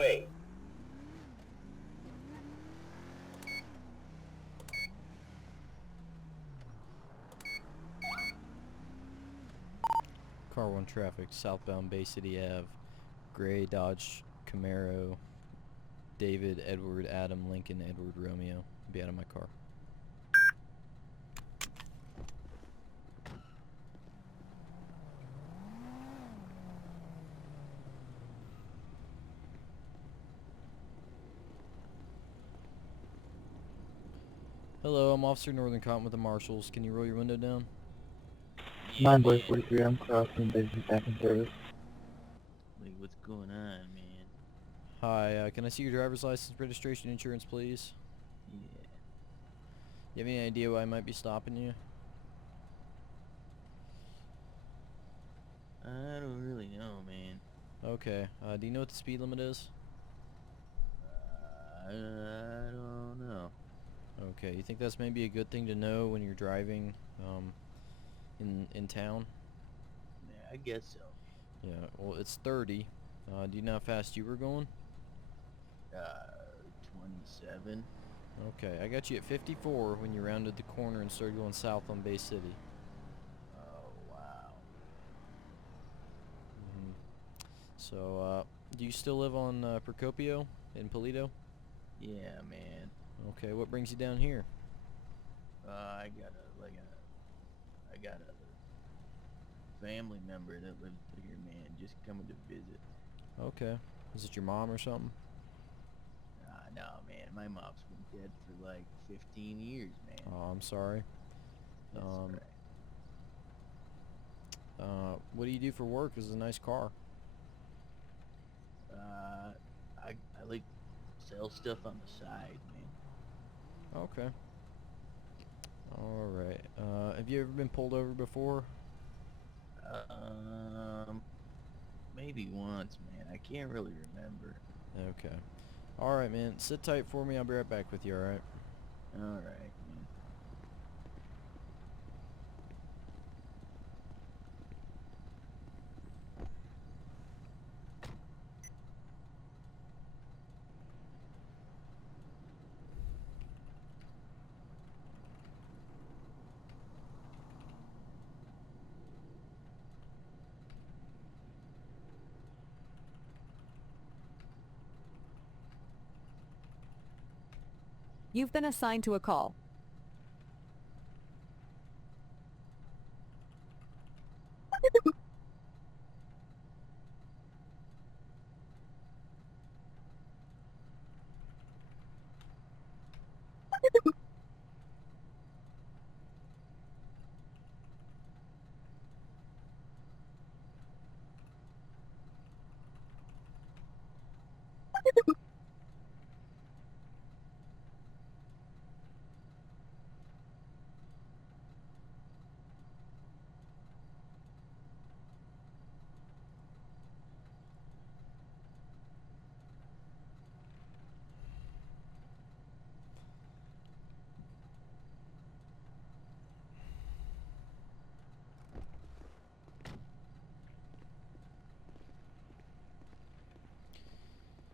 way. Car 1 traffic, southbound Bay City Ave, Gray Dodge Camaro, David, Edward, Adam, Lincoln, Edward, Romeo. Be out of my car. Hello, I'm Officer Northern Compton with the Marshals. Can you roll your window down? 9 boy 43, I'm crossing business back in service. Like, what's going on, man? Hi, can I see your driver's license, registration, insurance, please? Yeah. You have any idea why I might be stopping you? I don't really know, man. Okay, do you know what the speed limit is? I don't know. Okay, you think that's maybe a good thing to know when you're driving, in town? Yeah, I guess so. Yeah, well, it's 30. Do you know how fast you were going? 27. Okay, I got you at 54 when you rounded the corner and started going south on Bay City. Oh, wow. So, do you still live on Procopio in Polito? Yeah, man. Okay, what brings you down here? I got a family member that lives here, man. Just coming to visit. Okay, is it your mom or something? No, man. My mom's been dead for like 15 years, man. Oh, I'm sorry. That's right. What do you do for work? This is a nice car. I like sell stuff on the side, man. Okay. Alright, have you ever been pulled over before? Maybe once, man. I can't really remember. Okay. Alright, man. Sit tight for me. I'll be right back with you, alright? Alright, man. You've been assigned to a call.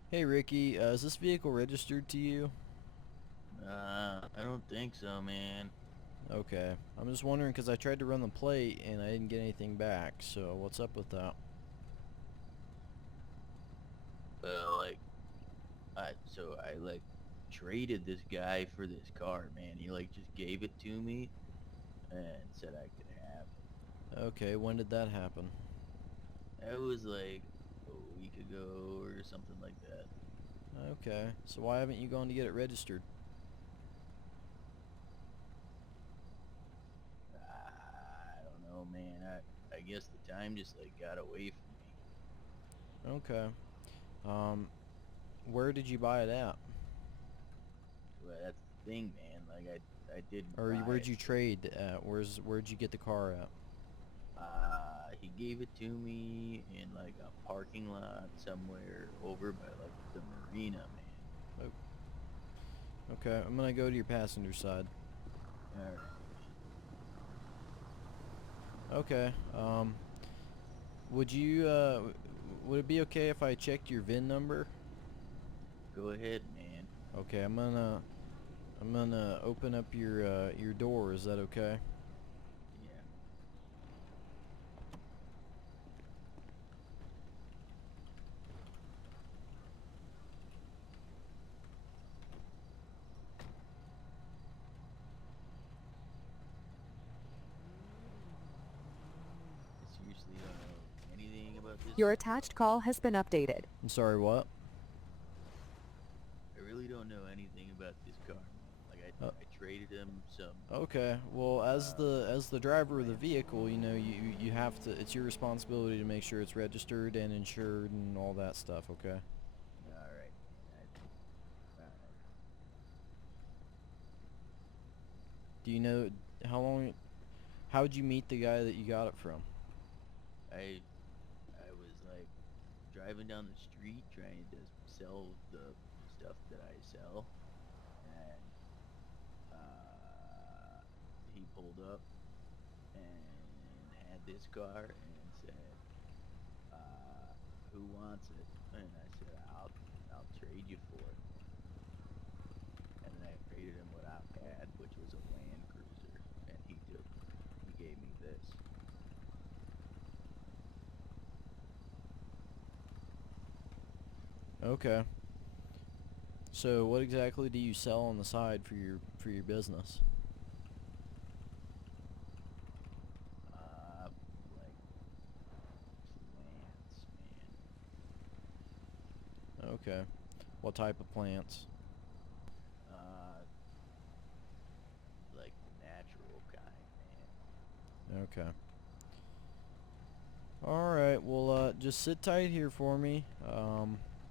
Hey, Ricky, is this vehicle registered to you? I don't think so, man. Okay. I'm just wondering because I tried to run the plate and I didn't get anything back, so what's up with that? Well, like, I traded this guy for this car, man. He just gave it to me and said I could have it. Okay, when did that happen? That was like a week ago or something like that. Okay, so why haven't you gone to get it registered? I don't know, man. I guess the time just got away from me. Okay. Where did you buy it at? Well, that's the thing, man. I didn't Or buy where'd it. you trade at? Where'd you get the car at? He gave it to me in a parking lot somewhere over by the marina, man. Okay, I'm gonna go to your passenger side. Alright. Okay, would it be okay if I checked your VIN number? go ahead, man. Okay, I'm gonna open up your door. Is that okay? Yeah. Seriously, don't know anything about this. Your attached call has been updated. I'm sorry, what? I really don't know anything about this car, man. Like I traded him some. Okay, well, as the driver of the vehicle, you know, you have to. It's your responsibility to make sure it's registered and insured and all that stuff. Okay. All right, man. All right. Do you know how long? How would you meet the guy that you got it from? I was like driving down the street trying to sell the stuff that I sell, and he pulled up and had this car and said, "Who wants it?" And I said, "I'll trade you for it." And then I traded him what I had, which was a Land Cruiser, and he gave me this. Okay. So what exactly do you sell on the side for your business? Like plants, man. Okay. What type of plants? Like natural kind, man. Okay. All right. Well, just sit tight here for me.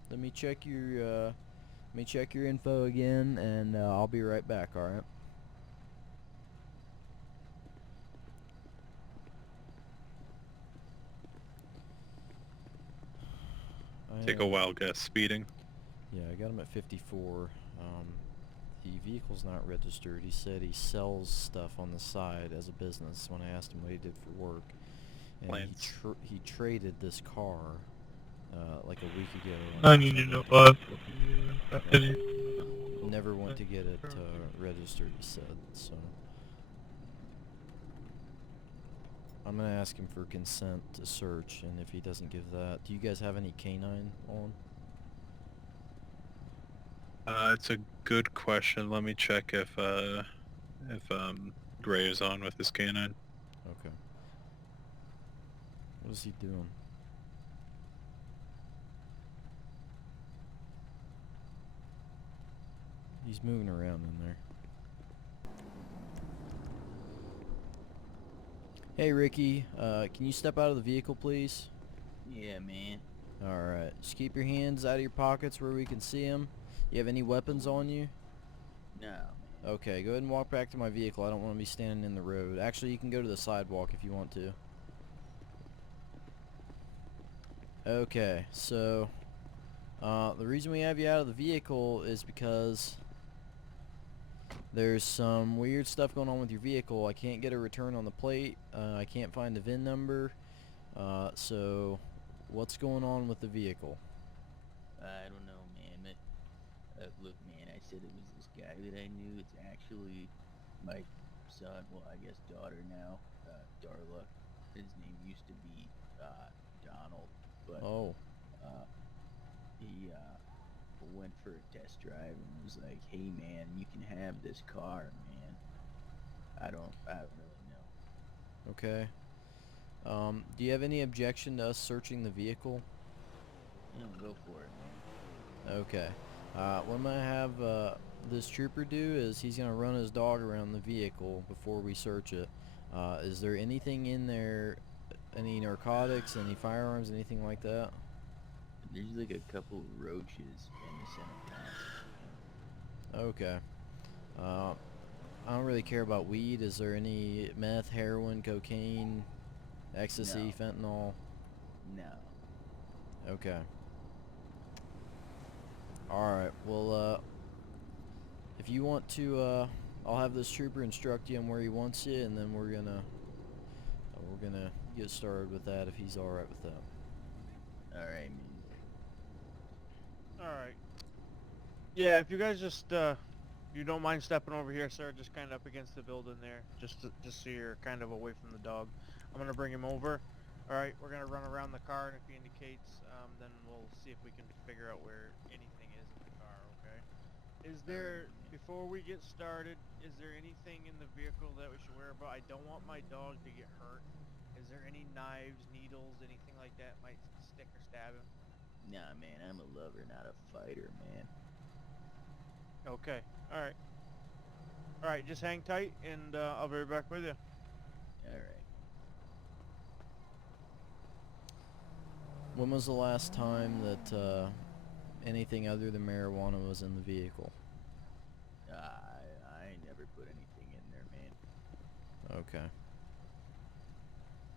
Let me check your info again, and I'll be right back. All right. Take a wild guess. Speeding. Yeah, I got him at 54. The vehicle's not registered. He said he sells stuff on the side as a business when I asked him what he did for work. And Plants. he traded this car like a week ago. I need to know if Never went to get it registered, he said. So I'm going to ask him for consent to search, and if he doesn't give that, do you guys have any canine on? It's a good question. Let me check if Gray is on with his canine. Okay. What is he doing? He's moving around in there. Hey Ricky, can you step out of the vehicle please? Yeah, man. Alright, just keep your hands out of your pockets where we can see them. You have any weapons on you? No, man. Okay, go ahead and walk back to my vehicle. I don't want to be standing in the road. Actually, you can go to the sidewalk if you want to. Okay, so the reason we have you out of the vehicle is because there's some weird stuff going on with your vehicle. I can't get a return on the plate. I can't find the VIN number. So what's going on with the vehicle? I don't know, man. Look, man, I said it was this guy that I knew. It's actually my son, well, I guess daughter now, Darla. His name used to be Donald, but Oh, he went for a test drive and was like, "Hey, man, you can have this car, man." I don't really know. okay. Do you have any objection to us searching the vehicle? Go for it, man. Okay. What I'm going to have this trooper do is he's going to run his dog around the vehicle before we search it. Is there anything in there, any narcotics, any firearms, anything like that? There's like a couple roaches in the center console. Okay. I don't really care about weed. Is there any meth, heroin, cocaine, ecstasy, fentanyl? No. Okay. Alright, well, if you want to, I'll have this trooper instruct you on where he wants you, and then we're gonna get started with that if he's alright with that. All right, man. Alright. Yeah, if you guys just you don't mind stepping over here, sir, just kind of up against the building there, just so you're kind of away from the dog. I'm gonna bring him over. All right, we're gonna run around the car, and if he indicates, then we'll see if we can figure out where anything is in the car. Okay. Is there, before we get started, is there anything in the vehicle that we should worry about? I don't want my dog to get hurt. Is there any knives, needles, anything like that might stick or stab him? Nah, man, I'm a lover, not a fighter, man. Okay. All right. All right, just hang tight, and I'll be right back with you. All right. When was the last time that anything other than marijuana was in the vehicle? I ain't never put anything in there, man. Okay.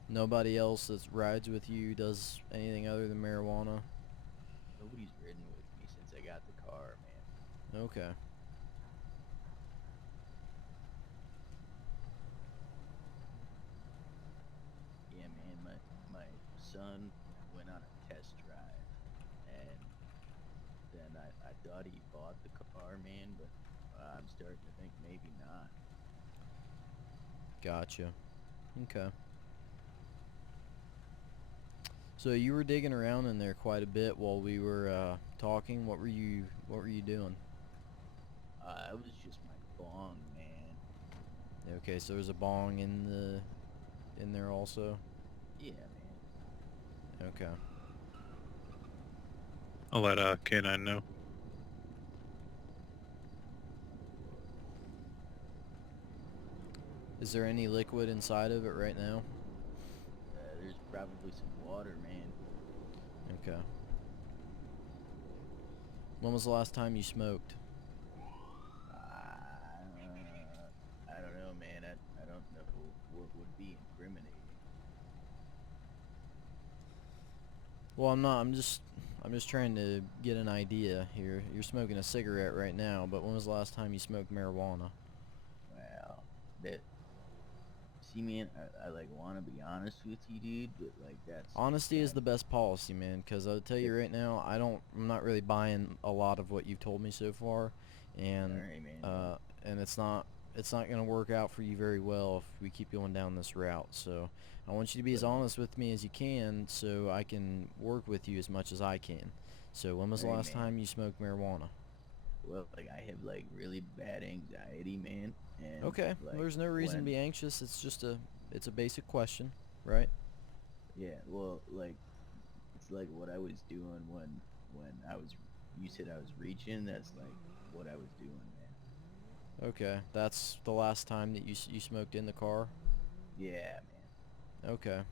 Nobody else that rides with you does anything other than marijuana? Nobody's ridden with me since I got the car, man. Okay. Yeah, man, my son went on a test drive, and then I thought he bought the car, man, but I'm starting to think maybe not. Gotcha. Okay. So you were digging around in there quite a bit while we were talking. What were you doing? It was just my bong, man. Okay, so there's a bong in there also? Yeah, man. Okay. I'll let K9 know. Is there any liquid inside of it right now? There's probably some water, man. Okay. When was the last time you smoked? I don't know, man. I don't know what would be incriminating. Well, I'm just trying to get an idea here. You're smoking a cigarette right now, but when was the last time you smoked marijuana? Well, see, man, I like want to be honest with you, dude, but like that's Honesty is the best policy, man, because I'll tell you right now, I'm not really buying a lot of what you've told me so far, and Alright, man. and it's not going to work out for you very well if we keep going down this route. So I want you to be as honest with me as you can, so I can work with you as much as I can. So when was the Alright, last man. time you smoked marijuana? Well, like I have like really bad anxiety, man. And Okay, like, there's no reason to when- be anxious. It's just it's a basic question, right? Yeah, well, like it's like what I was doing when you said I was reaching. That's like what I was doing, man. Okay, that's the last time that you smoked in the car? Yeah, man. Okay.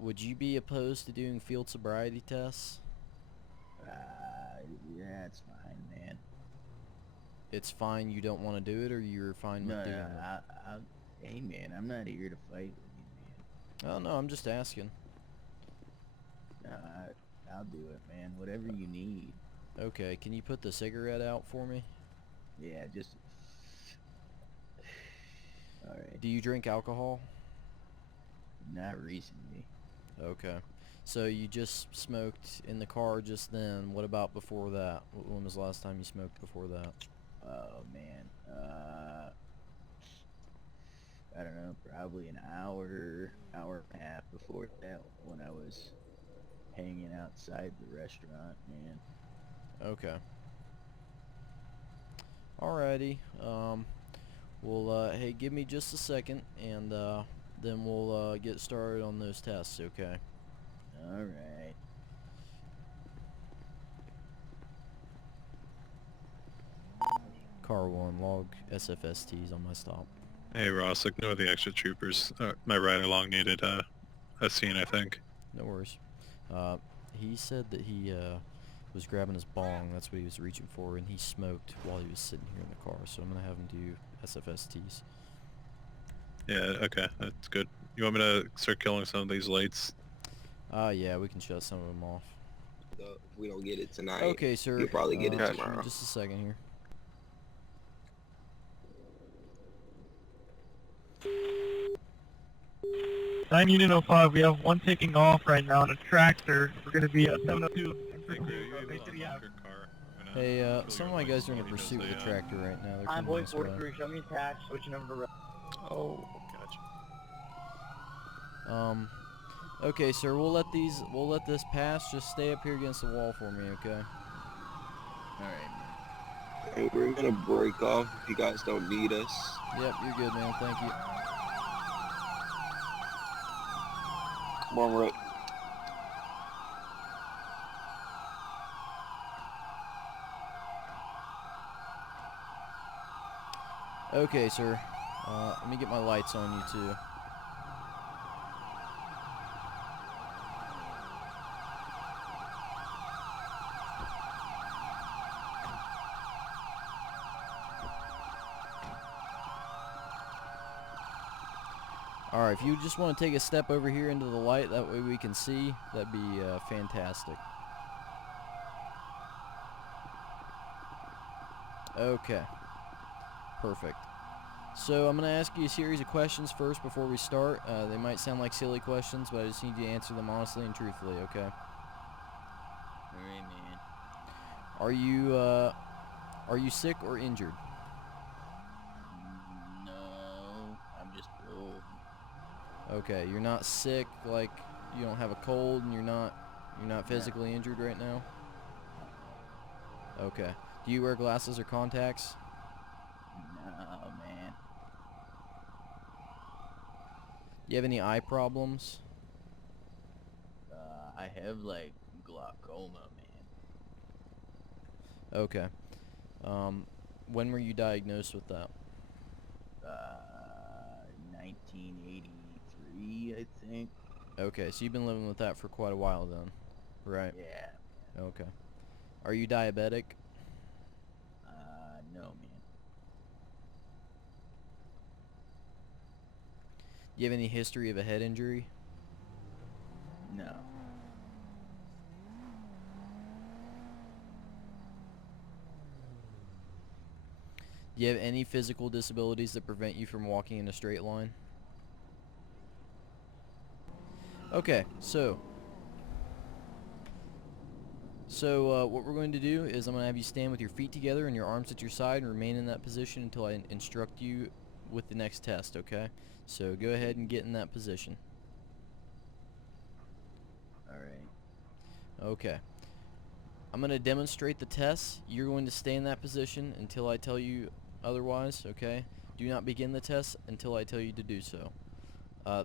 Would you be opposed to doing field sobriety tests? Yeah, it's fine, man. It's fine, you don't want to do it, or you're fine with doing it? Hey, man, I'm not here to fight with you, man. Oh, no, I'm just asking. I'll do it, man. Whatever you need. Okay, can you put the cigarette out for me? Yeah, just... Alright. Do you drink alcohol? Not recently. Okay. So you just smoked in the car just then. What about before that? When was the last time you smoked before that? Oh, man. I don't know, probably an hour and a half before that when I was hanging outside the restaurant, man. Okay. Alrighty. Well, hey, give me just a second, and then we'll get started on those tests, okay? Alright. Car 1, log SFSTs on my stop. Hey Ross, ignore the extra troopers. My ride along needed a scene, I think. No worries. He said that he was grabbing his bong, that's what he was reaching for, and he smoked while he was sitting here in the car, so I'm going to have him do SFSTs. Yeah, okay, that's good. You want me to start killing some of these lights? Yeah, we can shut some of them off. If we don't get it tonight, Okay, sir. you'll probably get it give me tomorrow. just a second here. Unit 05, we have one taking off right now on a tractor. We're going to be at 702 Hey, Gru, are you able to unlock your car? I'm gonna Hey, fill some of your my guys lights are in a while he does pursuit with a tractor right now. They're I'm coming boy this way. 43, show me attached, switching over to red. Oh, gotcha. Okay, sir, we'll let this pass. Just stay up here against the wall for me, okay? Alright, man. Hey, we're gonna break off if you guys don't need us. Yep, you're good, man. Thank you. Come on, Rook. Okay, sir. Let me get my lights on you, too. Alright, if you just want to take a step over here into the light, that way we can see, that'd be fantastic. Okay. Perfect. So I'm going to ask you a series of questions first before we start. They might sound like silly questions, but I just need you to answer them honestly and truthfully, okay? Alright, man. Are you sick or injured? No, I'm just old. Okay, you're not sick, like you don't have a cold and you're not physically injured right now? Okay. Do you wear glasses or contacts? No, man. Do you have any eye problems? I have like glaucoma, man. Okay. When were you diagnosed with that? 1983, I think. Okay, so you've been living with that for quite a while then, right? Yeah. Okay. Are you diabetic? No, man. Do you have any history of a head injury? No. Do you have any physical disabilities that prevent you from walking in a straight line? Okay, so what we're going to do is I'm going to have you stand with your feet together and your arms at your side and remain in that position until I instruct you with the next test, okay? So go ahead and get in that position. Alright. Okay. I'm going to demonstrate the test. You're going to stay in that position until I tell you otherwise, okay? Do not begin the test until I tell you to do so.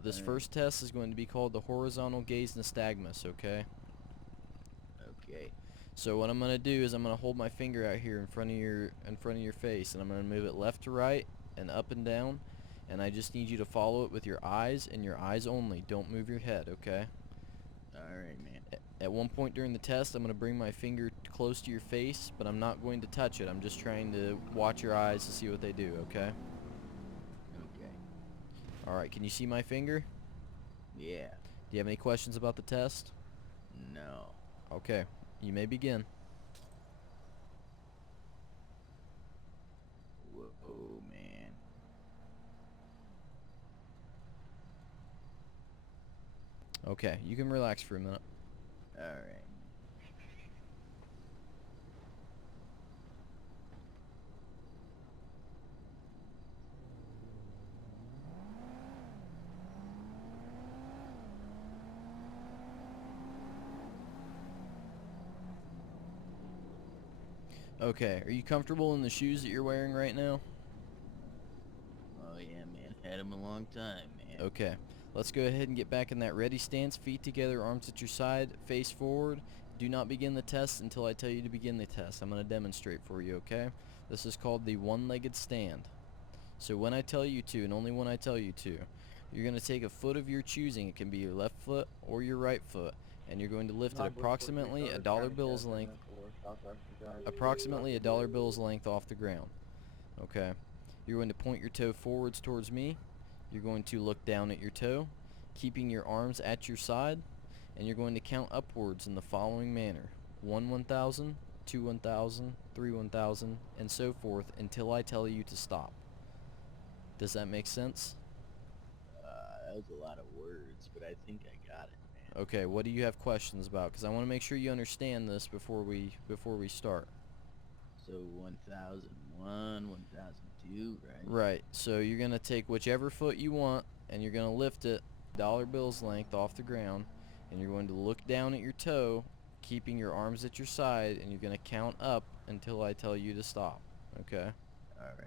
This Alright. first test is going to be called the horizontal gaze nystagmus, okay? Okay. So what I'm going to do is I'm going to hold my finger out here in front of your face, and I'm going to move it left to right and up and down, and I just need you to follow it with your eyes and your eyes only. Don't move your head, okay? Alright, man. At one point during the test, I'm going to bring my finger close to your face, but I'm not going to touch it. I'm just trying to watch your eyes to see what they do, okay? Okay. Alright, can you see my finger? Yeah. Do you have any questions about the test? No. Okay, you may begin. Whoa, man. Okay, you can relax for a minute. Alright. Okay, are you comfortable in the shoes that you're wearing right now? Oh, yeah, man. Had him a long time, man. Okay, let's go ahead and get back in that ready stance, feet together, arms at your side, face forward. Do not begin the test until I tell you to begin the test. I'm going to demonstrate for you, okay? This is called the one-legged stand. So when I tell you to, and only when I tell you to, you're going to take a foot of your choosing. It can be your left foot or your right foot, and you're going to lift it approximately a dollar bill's length off the ground. Okay, you're going to point your toe forwards towards me. You're going to look down at your toe, keeping your arms at your side, and you're going to count upwards in the following manner: 1 1,000, 2 1,000, 3 1,000, and so forth until I tell you to stop. Does that make sense? That was a lot of words, but I think I got it, Okay, what do you have questions about? Because I want to make sure you understand this before we start. So 1001, 1002, right? Right. So you're gonna take whichever foot you want, and you're gonna lift it dollar bill's length off the ground, and you're going to look down at your toe, keeping your arms at your side, and you're gonna count up until I tell you to stop. Okay. All right,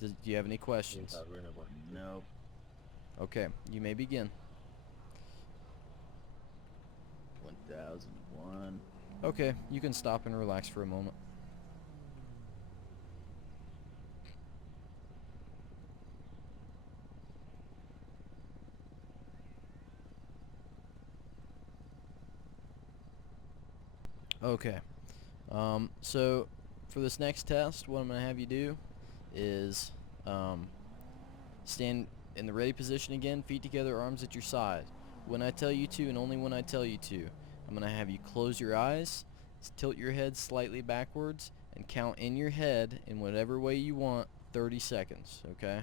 man. Do you have any questions? Nope. Okay, you may begin. 1001. Okay, you can stop and relax for a moment. Okay, so for this next test, what I'm going to have you do is stand in the ready position again, feet together, arms at your side. When I tell you to, and only when I tell you to, I'm going to have you close your eyes, tilt your head slightly backwards, and count in your head, in whatever way you want, 30 seconds, okay?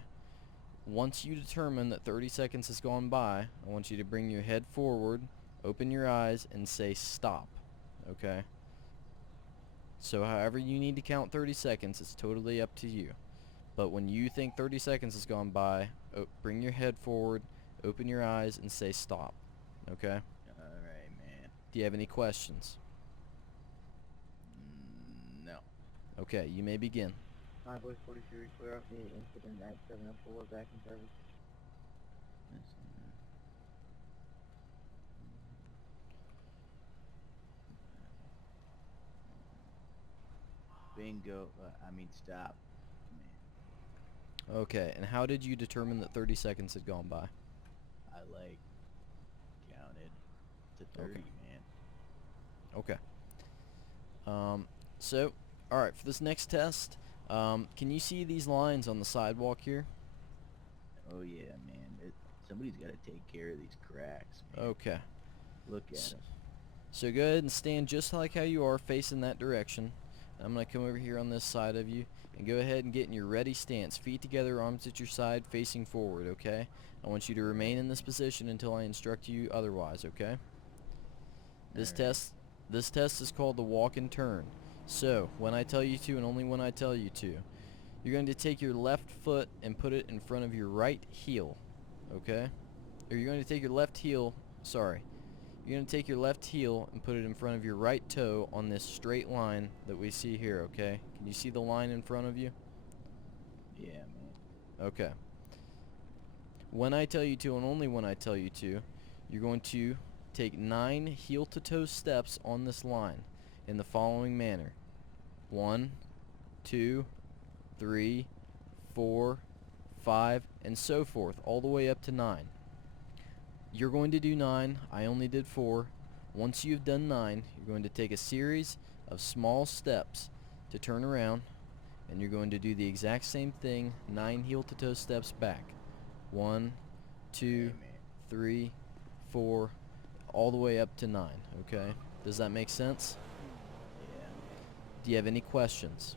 Once you determine that 30 seconds has gone by, I want you to bring your head forward, open your eyes, and say stop, okay? So however you need to count 30 seconds, it's totally up to you. But when you think 30 seconds has gone by, bring your head forward, open your eyes, and say stop, okay? Alright, man. Do you have any questions? No. Okay, you may begin. Hi, boys, 43, clear off the incident at 704, back in service. Bingo. I mean, stop. Man. Okay, and how did you determine that 30 seconds had gone by? I like counted to 30, Okay. man. Okay. So, alright, for this next test, can you see these lines on the sidewalk here? Oh yeah, man. Somebody's got to take care of these cracks, man. Okay. Look at them. So go ahead and stand just like how you are, facing that direction. I'm going to come over here on this side of you, and go ahead and get in your ready stance. Feet together, arms at your side, facing forward, okay? I want you to remain in this position until I instruct you otherwise, okay? This test is called the walk and turn. So, when I tell you to, and only when I tell you to, you're going to take your left foot and put it in front of your right heel, okay? Or you're going to take your left heel, sorry. You're going to take your left heel and put it in front of your right toe on this straight line that we see here, okay? Can you see the line in front of you? Yeah, man. Okay. When I tell you to, and only when I tell you to, you're going to take 9 heel-to-toe steps on this line in the following manner. 1, 2, 3, 4, 5, and so forth, all the way up to 9. You're going to do 9. I only did 4. Once you've done 9, you're going to take a series of small steps to turn around, and you're going to do the exact same thing, 9 heel-to-toe steps back. 1, 2, Yeah, man. 3, 4, all the way up to 9, okay? Does that make sense? Yeah. Do you have any questions?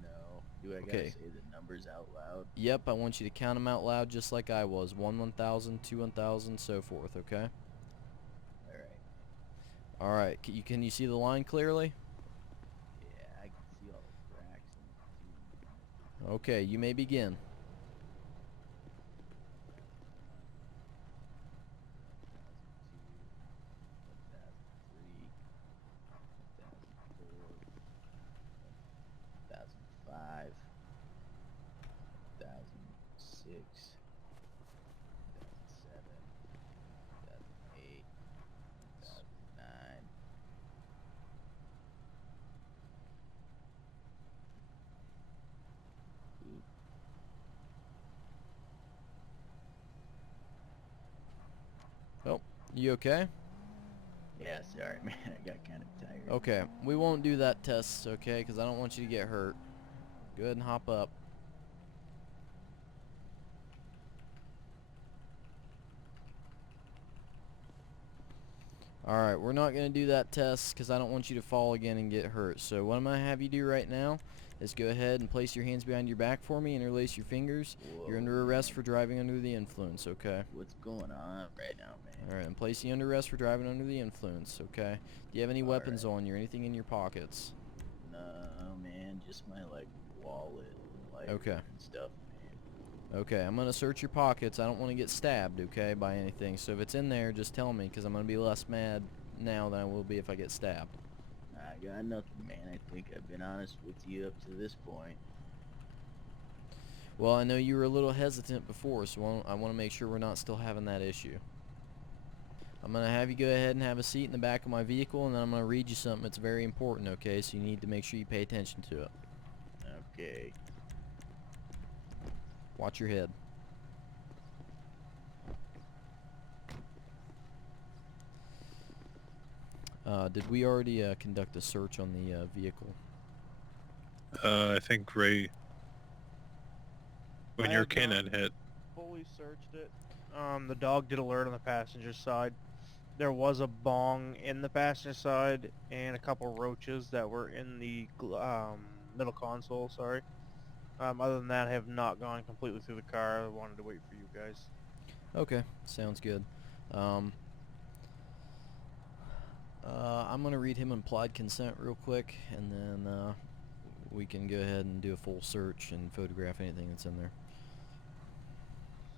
No. Do I gotta Okay. say the numbers out loud? Yep, I want you to count them out loud just like I was. 1, 1,000, 2, 1,000, so forth, okay? Alright. Alright, can you see the line clearly? Yeah, I can see all the cracks in it. Okay, you may begin. 1005, 1006, 1007, 1008, 1009. Oh, you okay? Yeah, sorry, man. I got kind of tired. Okay, we won't do that test, okay? Because I don't want you to get hurt. Go ahead and hop up. Alright, we're not going to do that test because I don't want you to fall again and get hurt. So what I'm going to have you do right now is go ahead and place your hands behind your back for me, interlace your fingers. You're under arrest for driving under the influence, okay? What's going on right now, man? Alright, I'm placing you under arrest for driving under the influence, okay? Do you have any weapons on you or anything in your pockets? No, man, just my, like, wallet and, like, Okay. and stuff, man. Okay, I'm gonna search your pockets. I don't want to get stabbed, okay, by anything. So if it's in there, just tell me, because I'm gonna be less mad now than I will be if I get stabbed. I got nothing, man. I think I've been honest with you up to this point. Well, I know you were a little hesitant before, so I want to make sure we're not still having that issue. I'm going to have you go ahead and have a seat in the back of my vehicle, and then I'm going to read you something that's very important, okay? So you need to make sure you pay attention to it. Okay. Watch your head. Did we already conduct a search on the vehicle? I think Ray, when I your have not cannon hit, fully searched it. The dog did alert on the passenger side. There was a bong in the passenger side and a couple roaches that were in the middle console. Sorry. Other than that, I have not gone completely through the car. I wanted to wait for you guys. Okay, sounds good. I'm going to read him implied consent real quick, and then we can go ahead and do a full search and photograph anything that's in there.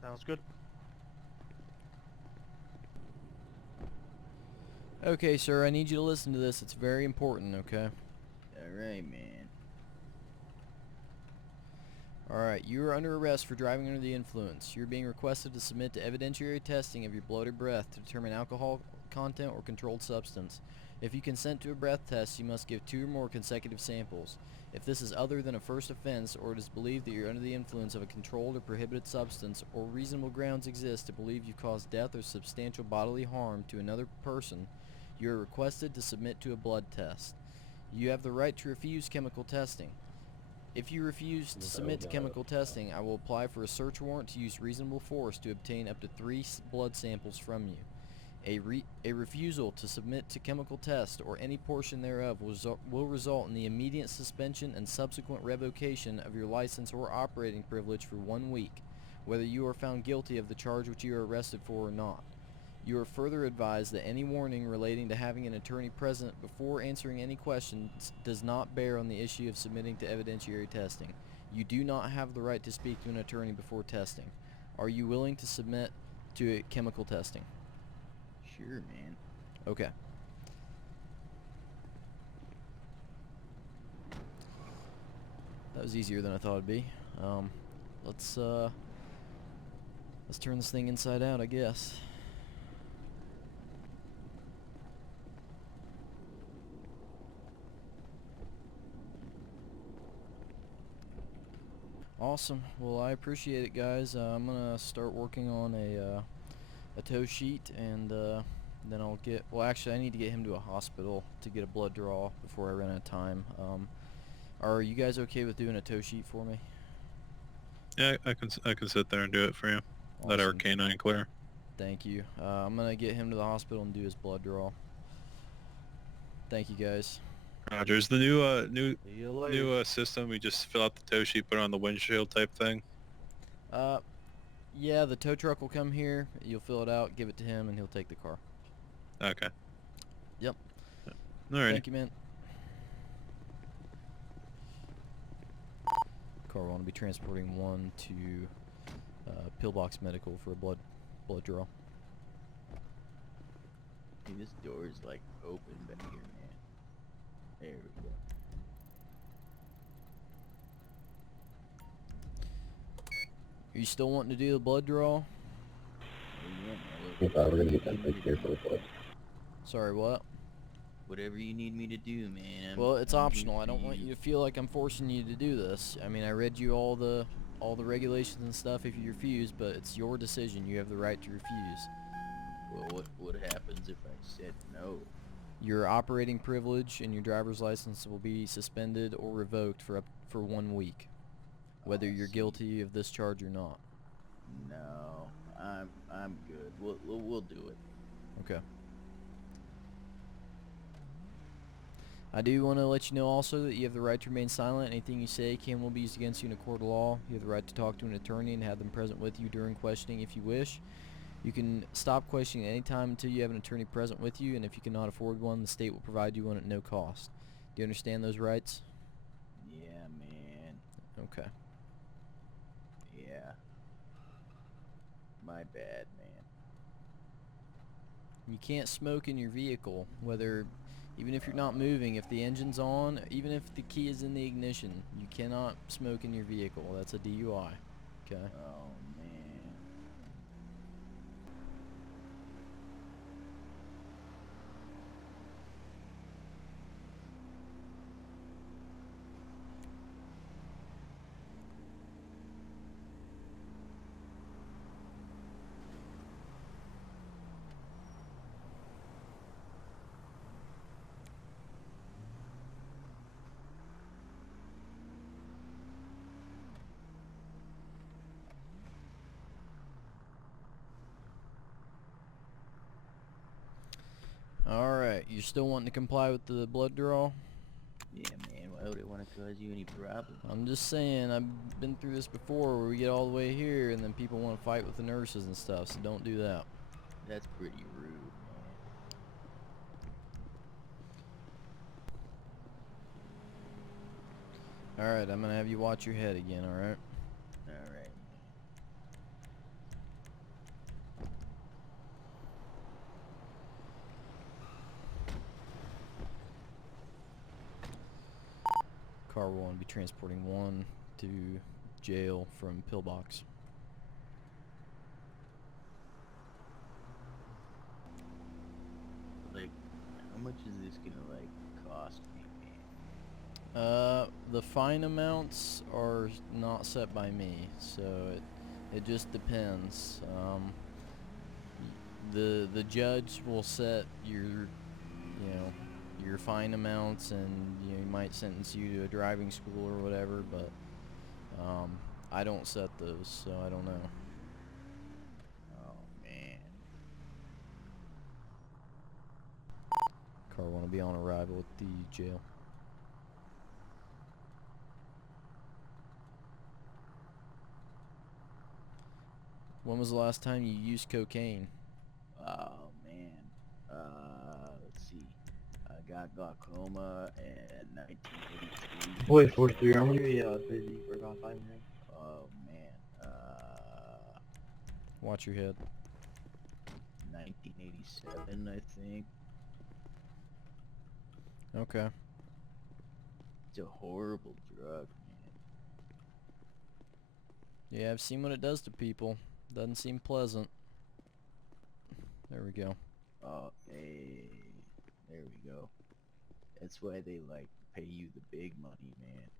Sounds good. Okay, sir, I need you to listen to this. It's very important, okay? Alright, man. Alright, you are under arrest for driving under the influence. You're being requested to submit to evidentiary testing of your blood or breath to determine alcohol content or controlled substance. If you consent to a breath test, you must give 2 or more consecutive samples. If this is other than a first offense, or it is believed that you're under the influence of a controlled or prohibited substance, or reasonable grounds exist to believe you've caused death or substantial bodily harm to another person, you are requested to submit to a blood test. You have the right to refuse chemical testing. If you refuse to submit to chemical testing, I will apply for a search warrant to use reasonable force to obtain up to 3 blood samples from you. A refusal to submit to chemical test or any portion thereof will result in the immediate suspension and subsequent revocation of your license or operating privilege for 1 week, whether you are found guilty of the charge which you are arrested for or not. You are further advised that any warning relating to having an attorney present before answering any questions does not bear on the issue of submitting to evidentiary testing. You do not have the right to speak to an attorney before testing. Are you willing to submit to chemical testing? Sure, man. Okay. That was easier than I thought it'd be. Let's turn this thing inside out, I guess. Awesome. Well, I appreciate it, guys. I'm gonna start working on a tow sheet, and then I'll get. Well, actually, I need to get him to a hospital to get a blood draw before I run out of time. Are you guys okay with doing a tow sheet for me? yeah, I can sit there and do it for you. Let our Awesome. canine clear. Thank you. I'm gonna get him to the hospital and do his blood draw. Thank you, guys. Rogers, the new See you later. system. We just fill out the tow sheet, put it on the windshield type thing. Yeah, the tow truck will come here. You'll fill it out, give it to him, and he'll take the car. Okay. Yep. Alrighty. Thank you, man. Car will want to be transporting 1 to Pillbox Medical for a blood draw. Hey, this door is like open back here, man. There we go. Are you still wanting to do the blood draw? We're gonna get that taken care of. Sorry, what? Whatever you need me to do, man. Well, it's I'm here optional. I for don't want you to feel like I'm forcing you to do this. I mean, I read you all the regulations and stuff if you refuse, but it's your decision. You have the right to refuse. Well, what happens if I said no? Your operating privilege and your driver's license will be suspended or revoked for 1 week, whether you're see. guilty of this charge or not. No, I'm good. We'll do it. Okay. I do want to let you know also that you have the right to remain silent. Anything you say can will be used against you in a court of law. You have the right to talk to an attorney and have them present with you during questioning if you wish. You can stop questioning at any time until you have an attorney present with you, and if you cannot afford one, the state will provide you one at no cost. Do you understand those rights? Yeah, man. Okay. Yeah. My bad, man. You can't smoke in your vehicle, even if you're not moving, if the engine's on, even if the key is in the ignition, you cannot smoke in your vehicle. That's a DUI. Okay. Oh, man. Alright, you're still wanting to comply with the blood draw? Yeah, man. Why would it want to cause you any problem? I'm just saying, I've been through this before where we get all the way here and then people want to fight with the nurses and stuff, so don't do that. That's pretty rude, man. Alright, I'm gonna have you watch your head again, alright? Alright. Car will want to be transporting one to jail from pillbox. Like, how much is this gonna, like, cost me, man? The fine amounts are not set by me, so it just depends. The judge will set your fine amounts, and he might sentence you to a driving school or whatever, but I don't set those, so I don't know. Oh, man. Car want to be on arrival at the jail. When was the last time you used cocaine? Oh, man. Let's see. I got glaucoma in 1983. Boy, 4-3, I'm gonna be busy for about 5 minutes. Oh, man. Watch your head. 1987, I think. Okay. It's a horrible drug, man. Yeah, I've seen what it does to people. Doesn't seem pleasant. There we go. Oh, hey. There we go. That's why they, like, pay you the big money, man.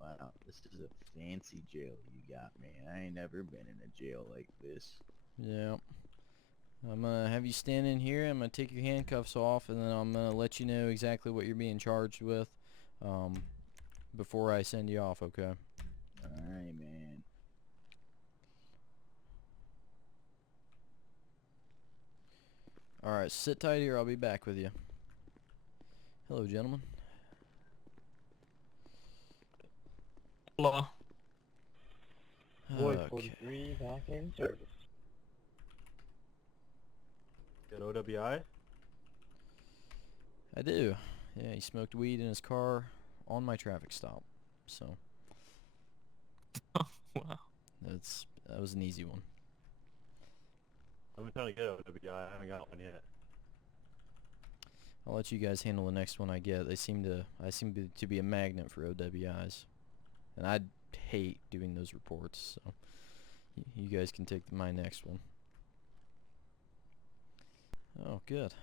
Wow, this is a fancy jail you got, man. I ain't never been in a jail like this. Yeah. I'm gonna have you stand in here. I'm gonna take your handcuffs off, and then I'm gonna let you know exactly what you're being charged with before I send you off, okay? Alright, man. Alright, sit tight here. I'll be back with you. Hello, gentlemen. Hello. Boy, Okay. 43, back in service. Got OWI? I do. Yeah, he smoked weed in his car on my traffic stop. So Wow. that was an easy one. I've been trying to get OWI. I haven't got one yet. I'll let you guys handle the next one I get. I seem to be a magnet for OWIs, and I hate doing those reports. So you guys can take my next one. Oh, good.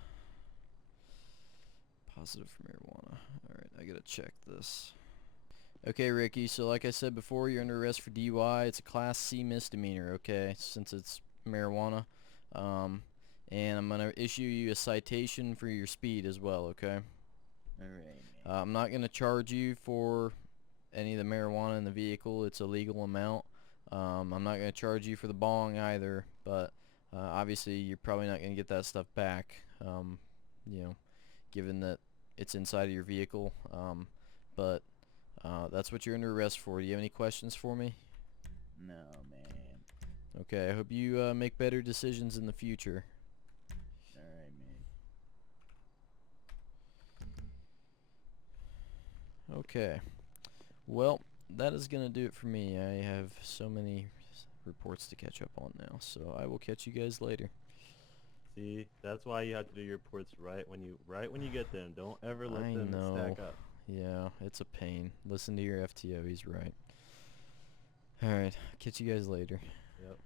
Positive for marijuana. Alright, I gotta check this. Okay, Ricky, so like I said before, you're under arrest for DUI. It's a Class C misdemeanor, okay, since it's marijuana. And I'm gonna issue you a citation for your speed as well, okay? Alright, man. I'm not gonna charge you for any of the marijuana in the vehicle, it's a legal amount. I'm not going to charge you for the bong either, but obviously you're probably not going to get that stuff back, you know, given that it's inside of your vehicle. But that's what you're under arrest for. Do you have any questions for me? No, man. Okay, I hope you make better decisions in the future. Alright, man. Okay. Well, that is going to do it for me. I have so many reports to catch up on now, so I will catch you guys later. See, that's why you have to do your reports right when you get them. Don't ever let I them know. stack up. Yeah, it's a pain. Listen to your FTO, he's right. Alright, catch you guys later. Yep.